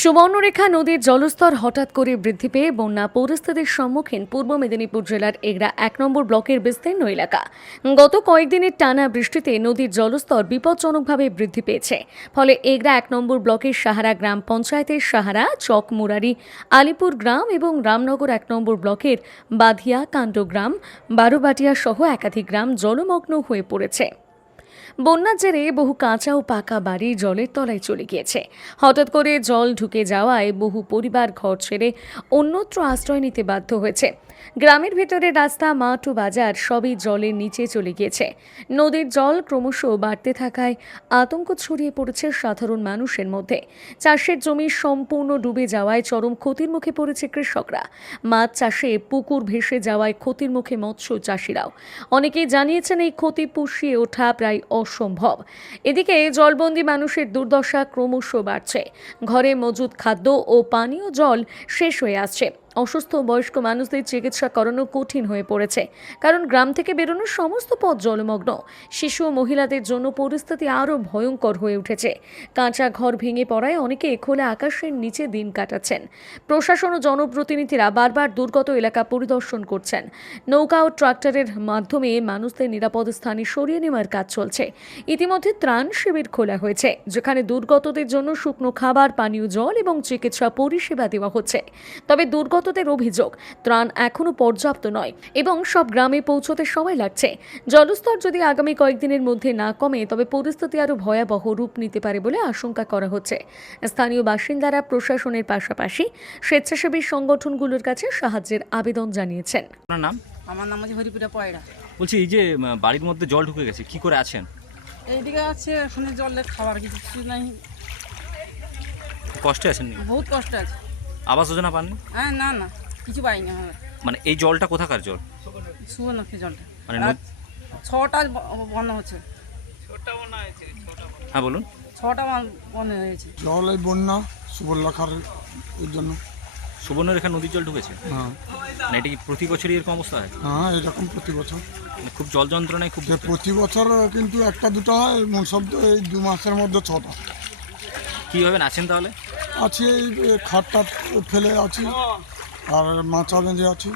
সুবর্ণরেখা নদীর জলস্তর হঠাৎ করে বৃদ্ধি পেয়ে বন্যা পরিস্থিতির সম্মুখীন পূর্ব মেদিনীপুর জেলার এগরা এক নম্বর ব্লকের বিস্তীর্ণ এলাকা। গত কয়েকদিনের টানা বৃষ্টিতে নদীর জলস্তর বিপজ্জনকভাবে বৃদ্ধি পেয়েছে। ফলে এগরা এক নম্বর ব্লকের সাহারা গ্রাম পঞ্চায়েতের সাহারা চক মুরারি আলিপুর গ্রাম এবং রামনগর এক নম্বর ব্লকের বাধিয়া কাণ্ডগ্রাম বারোবাটিয়া সহ একাধিক গ্রাম জলমগ্ন হয়ে পড়েছে। বন্যার জেরে বহু কাঁচা ও পাকা বাড়ি জলের তলায় চলে গিয়েছে। হঠাৎ করে জল ঢুকে যাওয়ায় বহু পরিবার ঘর ছেড়ে অন্যত্র আশ্রয় নিতে বাধ্য হয়েছে। গ্রামের ভেতরে রাস্তা, মাঠ ও বাজার সবই জলের নিচে চলে গিয়েছে। নদীর জল ক্রমশ বাড়তে থাকায় আতঙ্ক ছড়িয়ে পড়েছে সাধারণ মানুষের মধ্যে। চাষের জমি সম্পূর্ণ ডুবে যাওয়ায় চরম ক্ষতির মুখে পড়েছে কৃষকরা। মাছ চাষে পুকুর ভেসে যাওয়ায় ক্ষতির মুখে মৎস্য চাষিরাও। অনেকেই জানিয়েছেন এই ক্ষতি পুষিয়ে ওঠা প্রায় অসম্ভব। এদিকে জলবন্দী মানুষের দুর্দশা ক্রমশ বাড়ছে। ঘরে মজুদ খাদ্য ও পানীয় জল শেষ হয়ে আসছে। অসুস্থ বয়স্ক মানুষদের চিকিৎসা করানো কঠিন হয়ে পড়েছে। কারণ গ্রাম থেকে বেরোনোর সমস্ত পথ জলমগ্ন। শিশু ও মহিলাদের জন্য পরিস্থিতি আরও ভয়ঙ্কর হয়ে উঠেছে। কাঁচা ঘর ভেঙে পড়ায় অনেকে খোলা আকাশের নিচে দিন কাটাচ্ছেন। প্রশাসন ও জনপ্রতিনিধিরা বারবার দুর্গত এলাকা পরিদর্শন করছেন। নৌকা ও ট্রাক্টরের মাধ্যমে মানুষদের নিরাপদ স্থানে সরিয়ে নেওয়ার কাজ চলছে। ইতিমধ্যে ত্রাণ শিবির খোলা হয়েছে, যেখানে দুর্গতদের জন্য শুকনো খাবার, পানীয় জল এবং চিকিৎসা পরিষেবা দেওয়া হচ্ছে। তবে দুর্গতদের অভিযোগ। ত্রাণ এখনও পর্যাপ্ত নয় এবং সব গ্রামে পৌঁছতে সময় লাগছে। জলস্তর যদি আগামী কয়েকদিনের মধ্যে না কমে তবে পরিস্থিতি আরও ভয়াবহ রূপ নিতে পারে বলে আশঙ্কা করা হচ্ছে। স্থানীয় বাসিন্দারা প্রশাসনের পাশাপাশি স্বেচ্ছাসেবী সংগঠনগুলোর কাছে সাহায্যের আবেদন জানিয়েছেন। আপনার নাম? আমার নাম হচ্ছে হরিপুরা পয়রা। বলছি এই যে বাড়ির মধ্যে জল ঢুকে গেছে কি করে আছেন? এইদিকে আছে এখানে জলে খাবার কিছু কিছু নাই। কষ্টে আছেন বহুত কষ্ট আছে। আবাস যোজনা পাননি? হ্যাঁ না না কিছু পাইনি আমরা। মানে এই জলটা কোথাকার জল? সুবর্ণকে জলটা। মানে নদ- ছটা ব- বন্ধ হচ্ছে। হ্যাঁ বলুন। ছটা বন- বন্ধ হয়েছে জল এই বন্যা সুবর্ণাখার এর জন্য। সুবর্ণরেখা নদীর জল ঢুকেছে? হ্যাঁ। মানে এটা কি প্রতি বছরই এরকম অবস্থা হয়? হ্যাঁ এরকম প্রতি বছর। মানে খুব জল যন্ত্রণায় খুব যে প্রতি বছর কিন্তু একটা দুটো হয় শব্দ এই দু মাসের মধ্যে ছটা। কীভাবে আছেন তাহলে? আছি এই খাটটা ফেলে আছি আর মাচা বেঁধে আছি।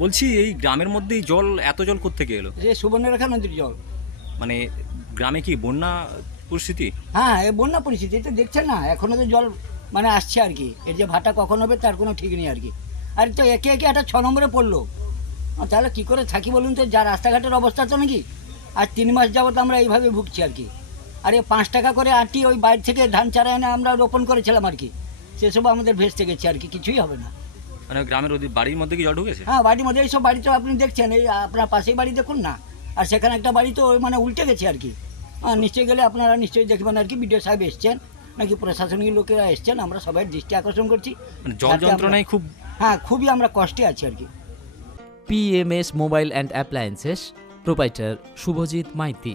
বলছি এই গ্রামের মধ্যেই জল এত জল কোত্থেকে এলো? যে সুবর্ণরেখা নদীর জল। মানে গ্রামে কি বন্যা পরিস্থিতি? হ্যাঁ এই বন্যা পরিস্থিতি এটা দেখছেন না? এখনও তো জল মানে আসছে আর কি। এর যে ভাটা কখন হবে তার কোনো ঠিক নেই আর কি। আর তো একে একে একটা ছ নম্বরে পড়ল। তাহলে কি করে থাকি বলুন তো? যা রাস্তাঘাটের অবস্থা তো নাকি? আর তিন মাস যাবত আমরা এইভাবে ভুগছি আর কি। আর এই পাঁচ টাকা করে আটি ওই বাইরে থেকে ধান চারা এনে আমরা রোপণ করেছিলাম আর কি। সেসব আমাদের ভেস্তে গেছে আর কি কিছুই হবে না। মানে গ্রামের ওদের বাড়ির মধ্যে কি জল ঢুকেছে? হ্যাঁ বাড়ির মধ্যে এইসব বাড়ি তো আপনি দেখছেন এই আপনার পাশেই বাড়ি দেখুন না। আর সেখানে একটা বাড়ি তো ওই মানে উল্টে গেছে আর কি। হ্যাঁ নিশ্চয়ই গেলে আপনারা নিশ্চয়ই দেখবেন আর কি বিডিও সাহেব এসছেন নাকি প্রশাসনিক লোকেরা এসছেন আমরা সবাই দৃষ্টি আকর্ষণ করছি। মানে জল যন্ত্রণায় খুব হ্যাঁ খুবই আমরা কষ্টে আছি আর কি। PMS mobile and appliances proprietor Subhajit Maiti.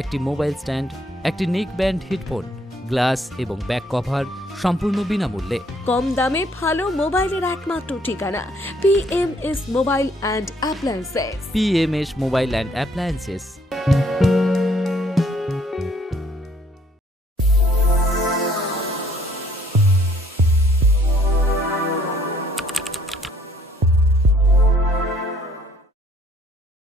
একটি মোবাইল স্ট্যান্ড একটি নিক ব্যান্ড হেডফোন গ্লাস এবং ব্যাক কভার সম্পূর্ণ বিনামূল্যে। কম দামে ভালো মোবাইলের একমাত্র ঠিকানা PMS mobile and appliances PMS mobile and appliances